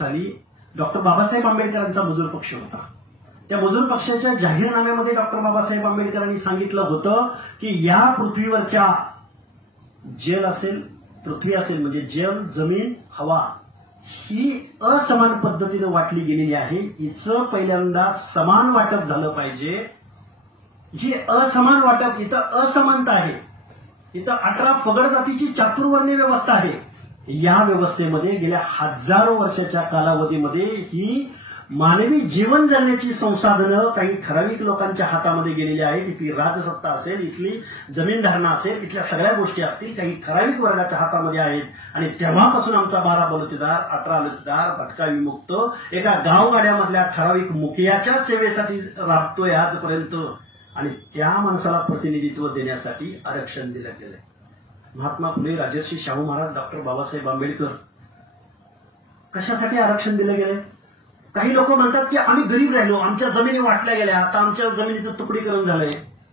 साली डॉक्टर बाबासाहेब आंबेडकरांचा मजूर पक्ष होता। त्या मजूर पक्षाच्या जाहीरनाम्यामध्ये डॉक्टर बाबासाहेब आंबेडकरांनी सांगितलं होतं की या पृथ्वीवरच्या जल असेल, पृथ्वी असेल म्हणजे जल, जमीन, हवा ही असमान पद्धतीने वाटली गेलेली आहे। हिचं पहिल्यांदा समान वाटप झालं पाहिजे। ही असमान वाटप, इथं असमानता आहे। इथं 18 पगड जातीची चातुर्वर्णीय व्यवस्था आहे। या व्यवस्थेमध्ये गेल्या हजारो वर्षाच्या कालावधीमध्ये ही मानवी जीवन जगण्याची संसाधनं काही ठराविक लोकांच्या हातामध्ये गेलेली आहेत। इथली राजसत्ता असेल, इथली जमीनधारणा असेल, इथल्या सगळ्या गोष्टी असतील काही ठराविक वर्गाच्या हातामध्ये आहेत। आणि तेव्हापासून आमचा 12 बलुतेदार, 18 बलुतेदार, भटका विमुक्त एका गावगाड्यामधल्या ठराविक मुखियाच्या सेवेसाठी राबतोय आजपर्यंत। आणि त्या माणसाला प्रतिनिधित्व देण्यासाठी आरक्षण दिलं गेलंय। महात्मा फुले, राजर्षी शाहू महाराज, डॉक्टर बाबासाहेब आंबेडकर कशासाठी आरक्षण दिलं गेलं? काही लोक म्हणतात की आम्ही गरीब राहिलो, आमच्या जमिनी वाटल्या गेल्या, आता आमच्या जमिनीचं तुकडीकरण झालंय,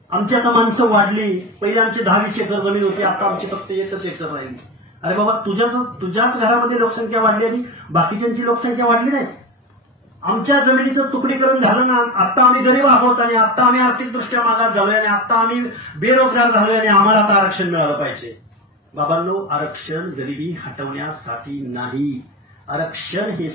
आमची आता माणसं वाढली, पहिले आमची 10-20 एकर जमीन होती, आता आमची फक्त 1 एकर राहिली। अरे बाबा, तुझ्याच घरामध्ये लोकसंख्या वाढली आणि बाकीच्यांची लोकसंख्या वाढली नाही। आमच्या जमिनीचं तुकडीकरण झालं ना, आता आम्ही गरीब आहोत आणि आता आम्ही आर्थिकदृष्ट्या मागास झालोय आणि आता आम्ही बेरोजगार झालोय आणि आम्हाला आता आरक्षण मिळालं पाहिजे। बाबांनो, आरक्षण गरिबी हटवण्यासाठी नाही, आरक्षण हे